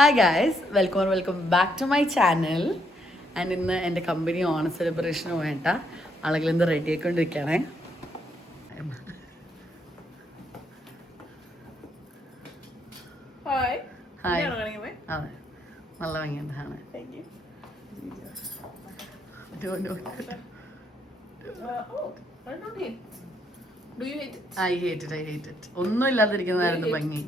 Hi guys, welcome back to my channel. And ഇന്ന് എൻ്റെ company Onam സെലിബ്രേഷന് വേണ്ട ആളുകൾ ഇന്ന് റെഡി ആയിക്കൊണ്ടിരിക്കുകയാണേ. ഹായ്, അതെ, നല്ല ഭംഗിയുണ്ട്. ആണ് I hate it. ഒന്നും ഇല്ലാതിരിക്കുന്നതായിരുന്നു ഭംഗി.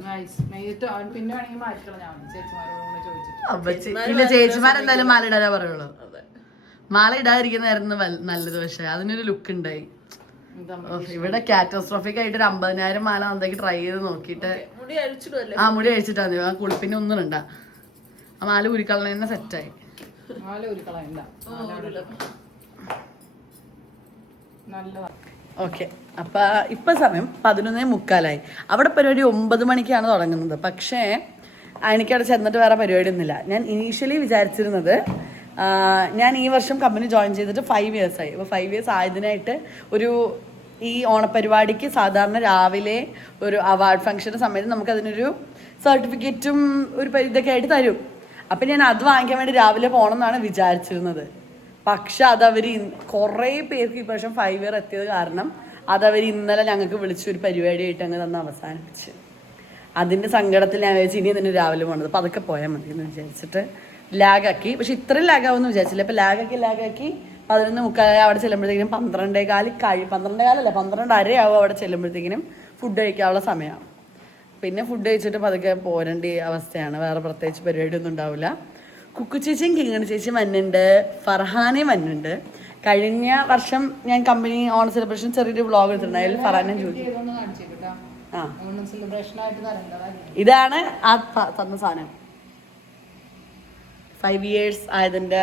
ഇല്ല, ചേച്ചിമാരെന്തായാലും മാല ഇടാനേ പറയുള്ളൂ. മാല ഇടാതിരിക്കുന്നതായിരുന്നു നല്ലത്. പക്ഷെ അതിനൊരു ലുക്ക് ഉണ്ടായി. ഇവിടെ കാറ്റോസ്ട്രോഫിക് ആയിട്ട് ഒരു 50,000 മാല എന്തൊക്കെ ട്രൈ ചെയ്ത് നോക്കിയിട്ട് മുടി അഴിച്ചിട്ടാ മതി. ആ കുളിപ്പിന് ഒന്നും ഇണ്ട. ആ മാല ഉരുക്കളഞ്ഞ തന്നെ സെറ്റായി. ഓക്കെ, അപ്പം ഇപ്പം സമയം 11:45. അവിടെ പരിപാടി 9 മണിക്കാണ് തുടങ്ങുന്നത്. പക്ഷേ എനിക്കവിടെ ചെന്നിട്ട് വേറെ പരിപാടിയൊന്നുമില്ല. ഞാൻ ഇനീഷ്യലി വിചാരിച്ചിരുന്നത്, ഞാൻ ഈ വർഷം കമ്പനി ജോയിൻ ചെയ്തിട്ട് 5 years ആയി. അപ്പോൾ 5 years ആയതിനായിട്ട് ഈ ഓണപ്പരിപാടിക്ക് സാധാരണ രാവിലെ ഒരു അവാർഡ് ഫംഗ്ഷൻ്റെ സമയത്ത് നമുക്കതിനൊരു സർട്ടിഫിക്കറ്റും ഒരു ഇതൊക്കെ ആയിട്ട് തരും. അപ്പം ഞാൻ അത് വാങ്ങിക്കാൻ വേണ്ടി രാവിലെ പോകണം എന്നാണ് വിചാരിച്ചിരുന്നത്. പക്ഷെ അതവർ കുറേ പേർക്ക് ഈ പ്രാവശ്യം 5 year എത്തിയത് കാരണം അതവർ ഇന്നലെ ഞങ്ങൾക്ക് വിളിച്ചൊരു പരിപാടിയായിട്ട് അങ്ങ് തന്ന് അവസാനിപ്പിച്ച്. അതിൻ്റെ സങ്കടത്തിൽ ഞാൻ വിചാരിച്ചു ഇനി തന്നെ രാവിലെ പോകണത് അപ്പം അതൊക്കെ പോയാൽ മതി എന്ന് വിചാരിച്ചിട്ട് ലാഗാക്കി. പക്ഷെ ഇത്രയും ലാഗാവുമെന്ന് വിചാരിച്ചില്ല. ഇപ്പം ലാഗാക്കി 11:45 അവിടെ ചെല്ലുമ്പോഴത്തേക്കിനും 12:15 ആവും. അവിടെ ചെല്ലുമ്പോഴത്തേക്കിനും ഫുഡ് കഴിക്കാനുള്ള സമയമാവും. പിന്നെ ഫുഡ് കഴിച്ചിട്ട് പതുക്കെ പോരേണ്ട അവസ്ഥയാണ്. വേറെ പ്രത്യേകിച്ച് പരിപാടിയൊന്നും ഉണ്ടാവില്ല. കുക്കു ചേച്ചിയും കിങ്ങണി ചേച്ചിയും വന്നിട്ടുണ്ട്, ഫർഹാനയും വന്നിട്ടുണ്ട്. കഴിഞ്ഞ വർഷം ഞാൻ കമ്പനി ഓണ സെലിബ്രേഷൻ ചെറിയൊരു വ്ളോഗ് എടുത്തിട്ടുണ്ട്. അതിൽ ഫർഹാനെ ചോദിച്ചു. ഇതാണ് ആ തന്ന സാധനം. 5 years ആയതിൻ്റെ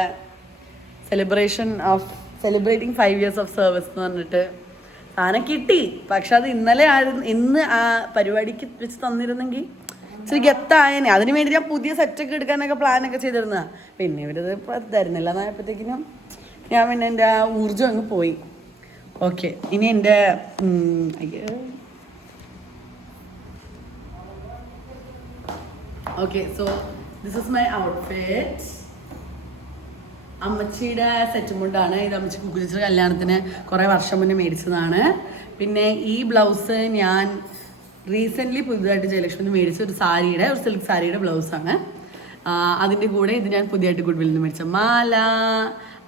സെലിബ്രേറ്റിംഗ് 5 years ഓഫ് സർവീസ് എന്ന് പറഞ്ഞിട്ട് സാധനം കിട്ടി. പക്ഷെ അത് ഇന്ന് ആ പരിപാടിക്ക് വെച്ച് തന്നിരുന്നെങ്കിൽ ഇച്ചിരി ഗെത്തായനെ. അതിന് വേണ്ടി ഞാൻ പുതിയ സെറ്റൊക്കെ എടുക്കാനൊക്കെ പ്ലാനൊക്കെ ചെയ്തിരുന്നതാണ്. പിന്നെ ഇവരത് തരുന്നില്ല എന്നായപ്പോഴത്തേക്കിനും ഞാൻ പിന്നെ എൻ്റെ ആ ഊർജ്ജം അങ്ങ് പോയി. ഓക്കെ, ഇനി എൻ്റെ okay, so this is my outfit. അമ്മച്ചിയുടെ സെറ്റ് മുണ്ടാണ് ഇത്. അമ്മച്ചി കുക്കുചേച്ചിയുടെ കല്യാണത്തിന് കുറേ വർഷം മുന്നേ മേടിച്ചതാണ്. പിന്നെ ഈ ബ്ലൗസ് ഞാൻ റീസെൻ്റ്ലി പുതുതായിട്ട് ജയലക്ഷ്മി മേടിച്ച ഒരു സിൽക്ക് സാരിയുടെ ബ്ലൗസാണ്. അതിൻ്റെ കൂടെ ഇത് ഞാൻ പുതിയതായിട്ട് ഗുഡ്വില്ലിൽ നിന്ന് മേടിച്ച മാല,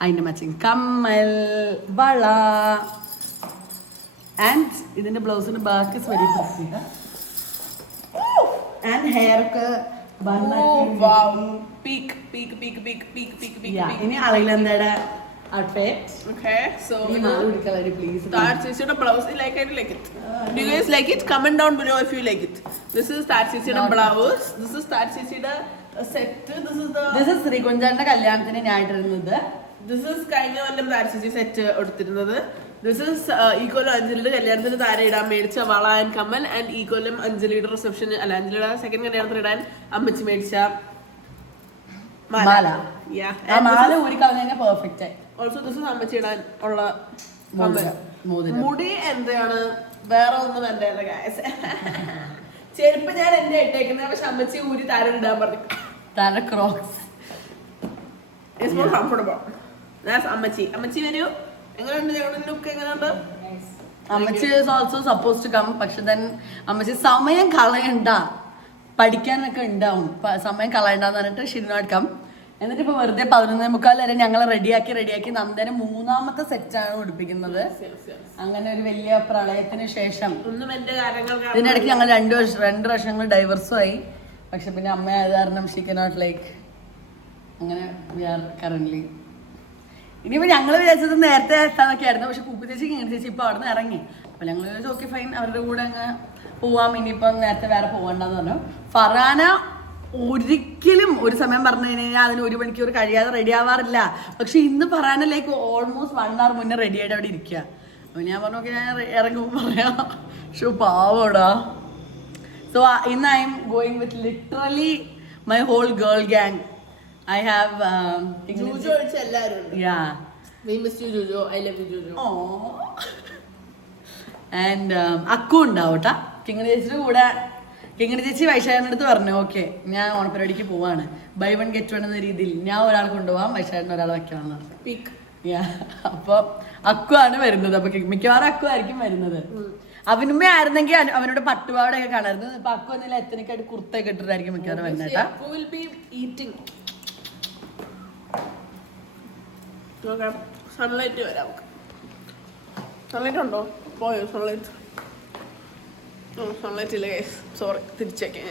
അതിൻ്റെ മാച്ചിങ് കമ്മൽ, വള. ആൻഡ് ഇതിൻ്റെ ബ്ലൗസിൻ്റെ back is very pretty. And hair ഒക്കെ ഇനി അളയിലെന്താ outfit. Okay, so please. Start the blouse. Like it. Do you guys like it? Comment down below if you like it. This is start the blouse. This is start the set. This is Srigunjante kalyanatine ഞാൻ ഇട്ടിരുന്നത്. This is കഴിഞ്ഞ കൊല്ലം start set എടുത്തിരുന്നത്. This is ഈക്കൊല്ലം അഞ്ജലിയുടെ കല്യാണത്തിന് താരെ ഇടാൻ മേടിച്ച വള and കമ്മൽ. And ഈക്കൊല്ലം അഞ്ജലിയുടെ reception അല്ല അഞ്ജലിയുടെ second കല്യാണത്തിന് ഇടാൻ അമ്മച്ചി മേടിച്ച മാല. മാല ഊരിക്കളഞ്ഞ പെർഫെക്റ്റ് ആയി. ഓൾസോ ദിസ് ഇസ് അമ്മച്ചി ഇടാൻ ഉള്ള മുടി എന്താണ് വേറെ ഒന്നും എന്റെ ചെരുപ്പ് ഞാൻ എന്റെ ഇട്ടേക്കുന്നത്. പക്ഷെ അമ്മച്ചി ഊരി താരം ഇടാൻ പറഞ്ഞു. താര Crocs it's more comfortable. That's അമ്മച്ചി. അമ്മച്ചി വരൂ. എങ്ങനെയുണ്ട് ഞങ്ങളുടെ ലുക്ക്? എങ്ങനെയുണ്ട്? അമ്മച്ചി is also suppose to come. പക്ഷെ ദെൻ അമ്മച്ചി സമയം കളയണ്ട, പഠിക്കാനൊക്കെ ഉണ്ടാവും, സമയം കളയണ്ടെന്ന് പറഞ്ഞിട്ട് ഷി ഡിഡ് നോട്ട് കം. എന്നിട്ട് ഇപ്പൊ വെറുതെ 11:45 വരെ ഞങ്ങൾ റെഡിയാക്കി നന്ദനെ 3ാമത്തെ സെറ്റാണ് ഉടുപ്പിക്കുന്നത്. അങ്ങനെ ഒരു വലിയ പ്രളയത്തിന് ശേഷം ഇതിനിടയ്ക്ക് ഞങ്ങൾ 2 വർഷങ്ങൾ ഡൈവേഴ്സും ആയി. പക്ഷെ പിന്നെ അമ്മ ആയത് കാരണം ഷി കനോട്ട് ലൈക്ക് അങ്ങനെ വി ആർ കറന്റ്ലി. ഇനിയിപ്പോൾ ഞങ്ങൾ വിചാരിച്ചത് നേരത്തെ എത്താനൊക്കെ ആയിരുന്നു. പക്ഷെ കുക്കു ചേച്ചി കിങ്ങണി ചേച്ചി ഇപ്പോൾ അവിടെ നിന്ന് ഇറങ്ങി. അപ്പോൾ ഞങ്ങൾ വിചാരിച്ചു ഓക്കെ ഫൈൻ, അവരുടെ കൂടെ അങ്ങ് പോവാം, ഇനിയിപ്പം നേരത്തെ വേറെ പോകണ്ടെന്ന് പറഞ്ഞു. ഫറാന ഒരിക്കലും ഒരു സമയം പറഞ്ഞു കഴിഞ്ഞാൽ അതിന് 1 മണിക്കൂർ കഴിയാതെ റെഡി ആവാറില്ല. പക്ഷെ ഇന്ന് ഫറാനലേക്ക് ഓൾമോസ്റ്റ് 1 hour മുന്നേ റെഡി ആയിട്ട് അവിടെ ഇരിക്കുക. അപ്പോൾ ഞാൻ പറഞ്ഞു ഓക്കെ ഞാൻ ഇറങ്ങുമ്പോൾ പറയാം. ഷോ പാവോടാ. സോ ഇന്ന് I'm going with literally my whole girl gang. I have Jojo എല്ലാവരും. Yeah. We miss you Jojo. I love you Jojo. And അക്കു ഉണ്ടാവും കേട്ടാ. കിങ്ങണി ചേച്ചിയുടെ കൂടെ കിങ്ങിണി ചേച്ചി വൈശാഖിന്റെ അടുത്ത് പറഞ്ഞു ഓക്കെ ഞാൻ ഓണപ്പരിപാടിക്ക് പോവാണ് ബൈ 1 get 1 എന്ന രീതിയിൽ ഞാൻ ഒരാൾ കൊണ്ടുപോകാം വൈശാഖിന് ഒരാൾ വെക്കണം അപ്പൊ അക്കു ആണ് വരുന്നത്. അപ്പൊ മിക്കവാറും അക്കു ആയിരിക്കും വരുന്നത്. അവനുമ്മ ആയിരുന്നെങ്കിൽ അവനോട് പട്ടുപാടൊക്കെ കാണായിരുന്നു. ഇപ്പൊ അക്കു വന്നില്ല എത്തനിക്കായിട്ട് കുർത്തയൊക്കെ ഇട്ടിട്ടായിരിക്കും മിക്കവാറും വരുന്നേട്ടാ. സൺലൈറ്റ് വരാം. സൺലൈറ്റ് ഉണ്ടോ? പോയോ സൺലൈറ്റ്? സൺലൈറ്റ് ഇല്ല ഗൈസ്, സോറി, തിരിച്ചേക്കാൻ.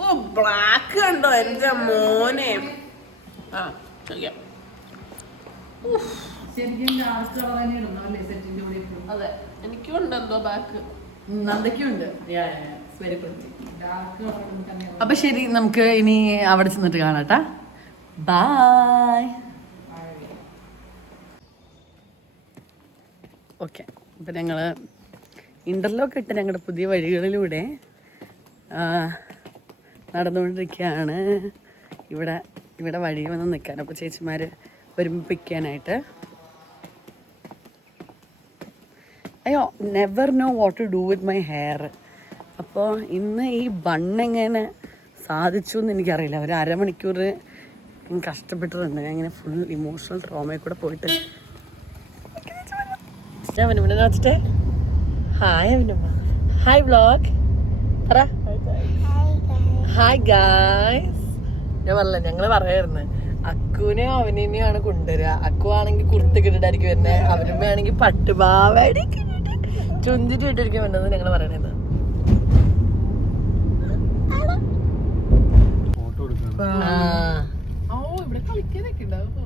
ഓ ബ്ലാക്ക് കണ്ടോ എന്റെ മോനെ. ആ ചോദിക്കാം. അതെ എനിക്കും ഉണ്ട് എന്തോ ബാക്ക്. നന്ദയ്ക്കുണ്ട്. അപ്പൊ ശരി, നമുക്ക് ഇനി അവിടെ ചെന്നിട്ട് കാണാട്ടാ. ബൈ. ഓക്കെ, അപ്പം ഞങ്ങൾ ഇൻ്റർലോക്ക് ഇട്ട് ഞങ്ങളുടെ പുതിയ വഴികളിലൂടെ നടന്നുകൊണ്ടിരിക്കുകയാണ്. ഇവിടെ വഴി വന്ന് നിൽക്കാൻ അപ്പോൾ ചേച്ചിമാർ ഒരുമിപ്പിക്കാനായിട്ട്. അയ്യോ, never know what to do with my hair. അപ്പോൾ ഇന്ന് ഈ ബണ്ണെങ്ങനെ സാധിച്ചു എന്ന് എനിക്കറിയില്ല. ഒരു അരമണിക്കൂർ കഷ്ടപ്പെട്ടിട്ടുണ്ട്. ഞാൻ ഇങ്ങനെ ഫുൾ ഇമോഷണൽ ട്രോമയിൽ കൂടെ പോയിട്ട്. അവനുമ്മ നോച്ചിട്ടെ ഹായ്. അവനുമ്മ ഹായ് വ്ളോഗ് പറ. Hi guys. ഞാൻ പറഞ്ഞില്ല, ഞങ്ങൾ പറയായിരുന്നു അക്കുവിനെയോ അവനെയോ ആണ് കൊണ്ടുവരിക. അക്കു ആണെങ്കിൽ കുർത്ത കിട്ടിട്ടായിരിക്കും വരുന്നത്, അവനുമ്മയാണെങ്കിൽ പട്ടുപാവാടി ചുഞ്ചിട്ട് ഇട്ടിരിക്കും വരുന്നത് ഞങ്ങൾ പറയണത്. ഇവിടെ കളിക്കാനൊക്കെ ഉണ്ടാവും.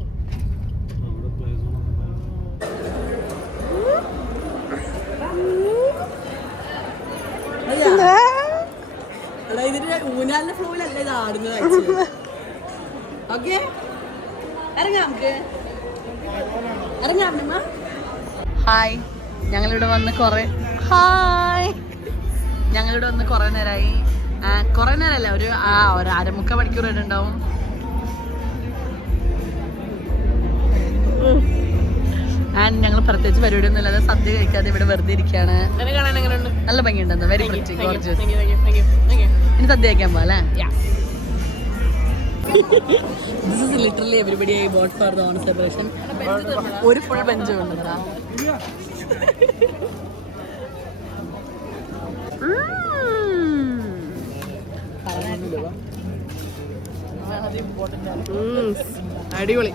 ഇതിന്റെ ഊനാലിന്റെ ഫ്ലോയിലല്ല ഇത് ആടുന്നത്. ഓക്കെ, ഇറങ്ങാം, നമുക്ക് ഇറങ്ങാം. ഹായ്, ഞങ്ങളിവിടെ വന്ന് കുറേ നേരമായി. കുറേ നേരമല്ല, ഒരു അരമുക്കാൽ മണിക്കൂർ വരെ ഉണ്ടാവും. ആൻഡ് ഞങ്ങൾ പ്രത്യേകിച്ച് പരിപാടിയൊന്നും ഇല്ലാതെ സദ്യ കഴിക്കാതെ ഇവിടെ വെറുതെ ഇരിക്കുകയാണ്. നല്ല ഭംഗിയുണ്ടെന്ന്. Very pretty, gorgeous. ഇനി സദ്യ കഴിക്കാൻ പോകാം. This is literally everybody I bought for the Onam celebration. ഒരു ഫുൾ ബെഞ്ച് ഉണ്ട്. അടിപൊളി.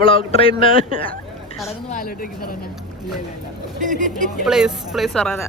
വ്ളോഗ് ട്രെയിൻ പ്ലേസ് പറയാന.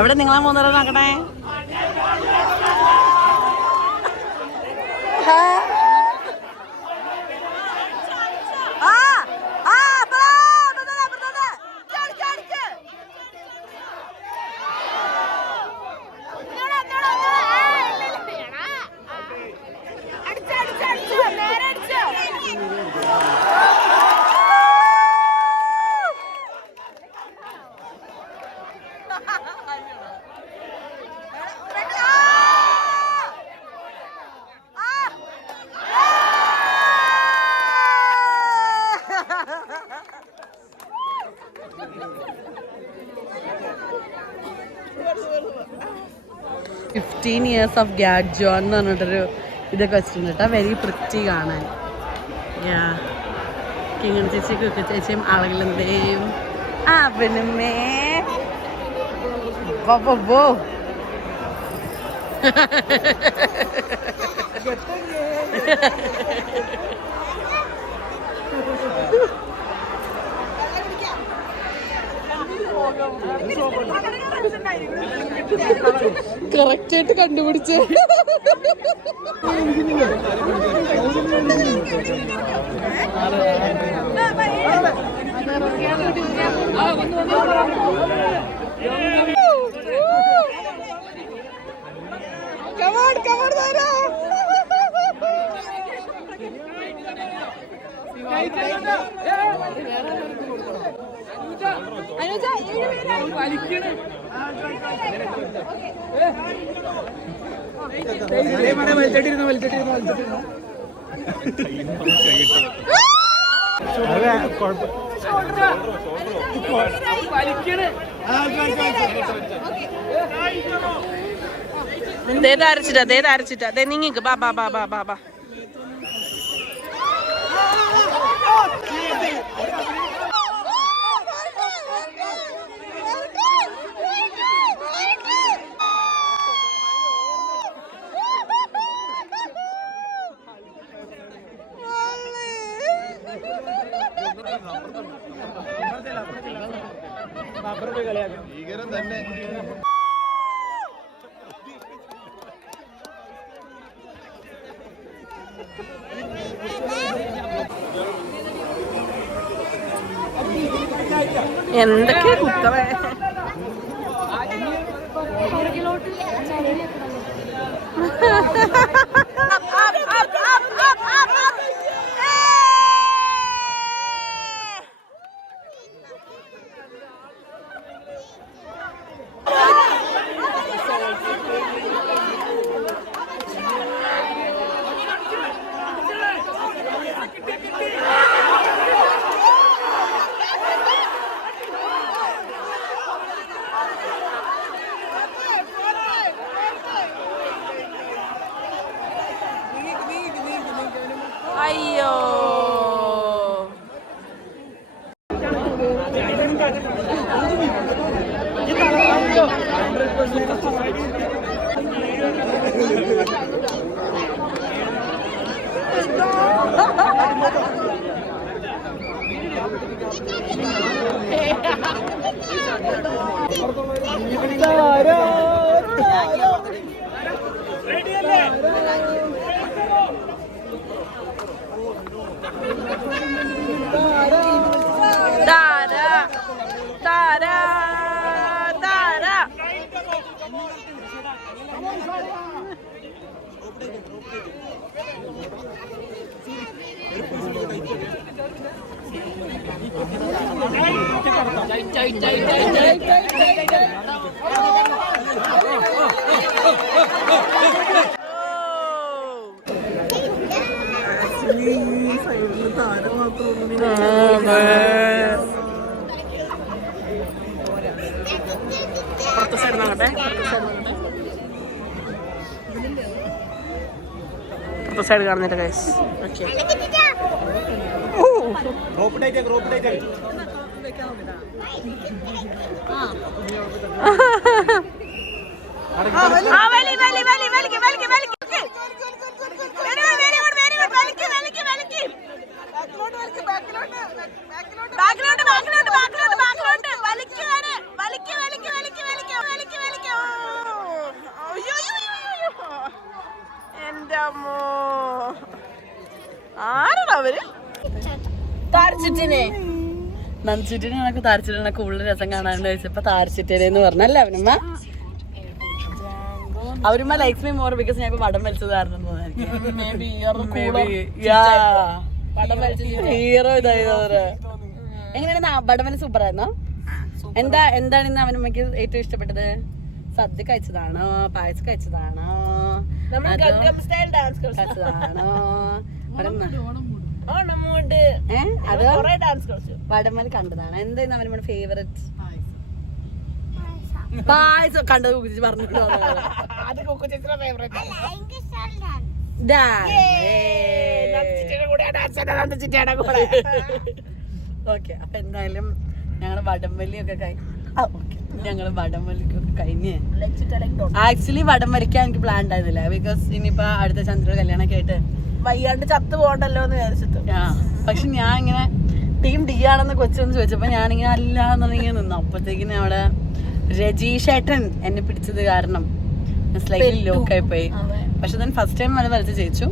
എവിടെ നിങ്ങളെ മൂന്നേരം നോക്കട്ടെ. "15 years of Gadjon" എന്ന് പറഞ്ഞിട്ടൊരു ഇതൊക്കെ വെച്ചിട്ടുണ്ട് കേട്ടോ. വെരി പ്രിറ്റി കാണാൻ. കിങ്ങണ ചേച്ചി കുക്കു ചേച്ചിയും ആളുകളെന്തേയും അവനുമേ പോ കറക്റ്റ് ആയിട്ട് കണ്ടുപിടിച്ച് അരച്ചിട്ടാ നീങ്ങിക്ക് ബാ ബാ ബാ ബാ ബാ ബാ എന്തൊക്കെയാ കുത്തവേ അയ്യോ സൈഡ് കാണുന്നില്ല ഗൈസ്. ഓക്കെ നന്ദുചുറ്റിനെ കണക്ക് താരച്ചിട്ടിനെ കൂടുതൽ രസം കാണാണ്ട് വെച്ചപ്പോ താരച്ചിട്ടേന്ന് പറഞ്ഞല്ലേ അവനമ്മ. അവരുമ്മ ലൈക്സ് മീ മോർ ബിക്കോസ് ഞാൻ ഇപ്പൊ വടം വലിച്ചത് കാരണം ഹീറോ ഇതായത്. എങ്ങനെയാണ് വടം വലി സൂപ്പർ ആയിരുന്നോ? എന്താണ് ഇന്ന് അവനമ്മക്ക് ഏറ്റവും ഇഷ്ടപ്പെട്ടത്? സദ്യ കഴിച്ചതാണോ, പായസം കഴിച്ചതാണോ, അത് വടംവലി കണ്ടതാണ്? എന്തായിരുന്നു അവനമ്മയുടെ ഫേവറേറ്റ്? പായസം കണ്ടത് കുറിച്ച് പറഞ്ഞിട്ടോ? ഓക്കെ, അപ്പൊ എന്തായാലും ഞങ്ങള് വടംവലിയൊക്കെ കഴിഞ്ഞ് ആക്ച്വലി വടം വലിക്കാൻ എനിക്ക് പ്ലാൻ ഉണ്ടായിരുന്നില്ല. ബിക്കോസ് ഇനിയിപ്പോ അടുത്ത ചന്ദ്ര കല്യാണൊക്കെ ആയിട്ട് വയ്യാണ്ട് ചത്തു പോകണ്ടല്ലോ എന്ന് വിചാരിച്ചിട്ട്. പക്ഷെ ഞാൻ ഇങ്ങനെ ടീം ഡി ആണെന്ന് കൊച്ചെന്ന് ചോദിച്ചപ്പോ ഞാനിങ്ങനെ അല്ല എന്നിങ്ങനെ നിന്നു. അപ്പഴത്തേക്കിനും അവിടെ രജീഷേട്ടൻ എന്നെ പിടിച്ചത് കാരണം സ്ലൈറ്റ്ലി ലോക്കായി പോയി. പക്ഷെ ഞാൻ ഫസ്റ്റ് ടൈം വരെ വരച്ച് ജയിച്ചു.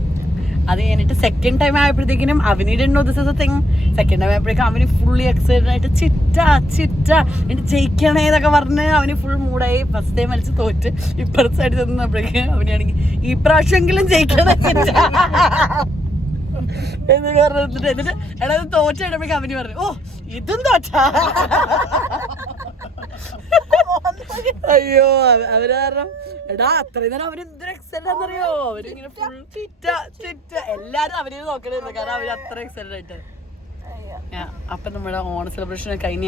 അത് കഴിഞ്ഞിട്ട് സെക്കൻഡ് ടൈം ആയപ്പോഴത്തേക്കിനും അവന് do this is a thing. Second time ആയപ്പോഴേക്കും അവന് ഫുള്ളി എക്സൈറ്റഡ് ആയിട്ട് ചിറ്റ എന്നിട്ട് ജയിക്കണേ എന്നൊക്കെ പറഞ്ഞ് അവന് ഫുൾ മൂഡായി. ഫസ്റ്റ് ടൈം വലിച്ച് തോറ്റ് ഇപ്പുറത്തെ സൈഡ് ചെന്നപ്പോഴേക്കും അവനാണെങ്കിൽ ഈ പ്രാവശ്യമെങ്കിലും ജയിക്കണേ എന്ന് പറഞ്ഞിട്ട് എന്നിട്ട് എടാ തോറ്റ ഇടുമ്പോഴേക്കും അവന് പറഞ്ഞു ഓ ഇതും തോറ്റാ. അയ്യോ അവര് കാരണം എടാ അത്രയും നേരം അവര് എന്തൊരു എക്സൈറ്റഡ് ആണെന്നറിയോ. അവരിങ്ങനെ ഫുൾ ചിറ്റ എല്ലാരും അവര് നോക്കണായിരുന്നു കാരണം അവര് അത്ര എക്സൈറ്റഡ് ആയിട്ട്. അപ്പൊ നമ്മുടെ ഓണ സെലിബ്രേഷൻ കഴിഞ്ഞ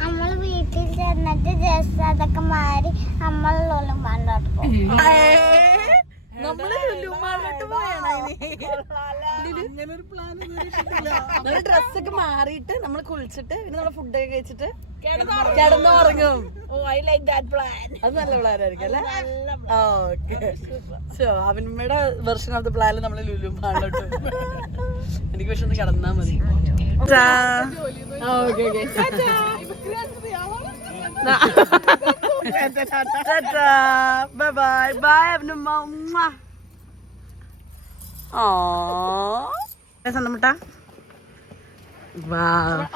നമ്മള് വീട്ടിൽ ചെന്നിട്ട് ജസ്റ്റ് അതൊക്കെ മാറി നമ്മളോളം പണ്ടോട്ട് ഡ്രസ്സൊക്കെ മാറിയിട്ട് നമ്മള് കുളിച്ചിട്ട് പിന്നെ നമ്മള് ഫുഡൊക്കെ കഴിച്ചിട്ട് കിടന്നുറങ്ങും. അത് നല്ല പ്ലാനായിരിക്കും അല്ലേ? ഓക്കെ, സോ അവന്മയുടെ വെർഷൻ ഓഫ് ദ പ്ലാനിൽ നമ്മള് ലുലു മാളിലോട്ട്. എനിക്ക് പക്ഷെ ഒന്ന് കിടന്നാ മതി.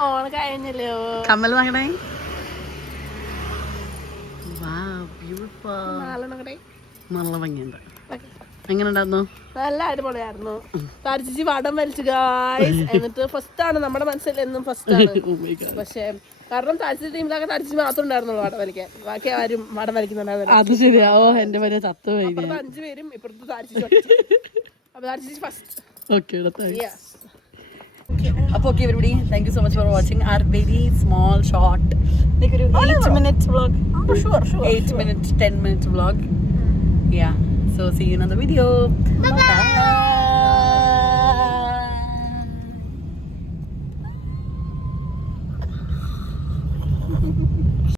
ഓണം കഴിഞ്ഞല്ലോ. കമ്മൽ വാങ്ങണേ. നല്ല ഭംഗിയുണ്ട്. എങ്ങനെ ഉണ്ടായിരുന്നു? നല്ല അടിപൊളിയായിരുന്നു. താരചേച്ചി വടം വലിച്ചു ഗായ്സ്. എന്നിട്ട് ഫസ്റ്റ് ആണ് നമ്മുടെ മനസ്സിൽ എന്നും ഫസ്റ്റ് ആണ്. പക്ഷെ കാരണം താരചേച്ചി ടീമിലൊക്കെ താരചേച്ചി മാത്രമേ ഉണ്ടായിരുന്നുള്ളൂ വടം വലിക്കാൻ. ബാക്കി ആരും വടം വലിക്കുന്നുണ്ടായിരുന്നില്ല. അത് ശരിയാവോ? എന്റെ വലിയ തത്വം 5 പേരും ഇപ്പുറത്ത് താരചേച്ചി. അപ്പൊ താരചേച്ചി ഫസ്റ്റ്. അപ്പൊ okay everybody, thank you so much for watching are very small short like ഒരു 8-minute vlog. 8 minute 10 minute vlog. Yeah, so see you in another video. Bye.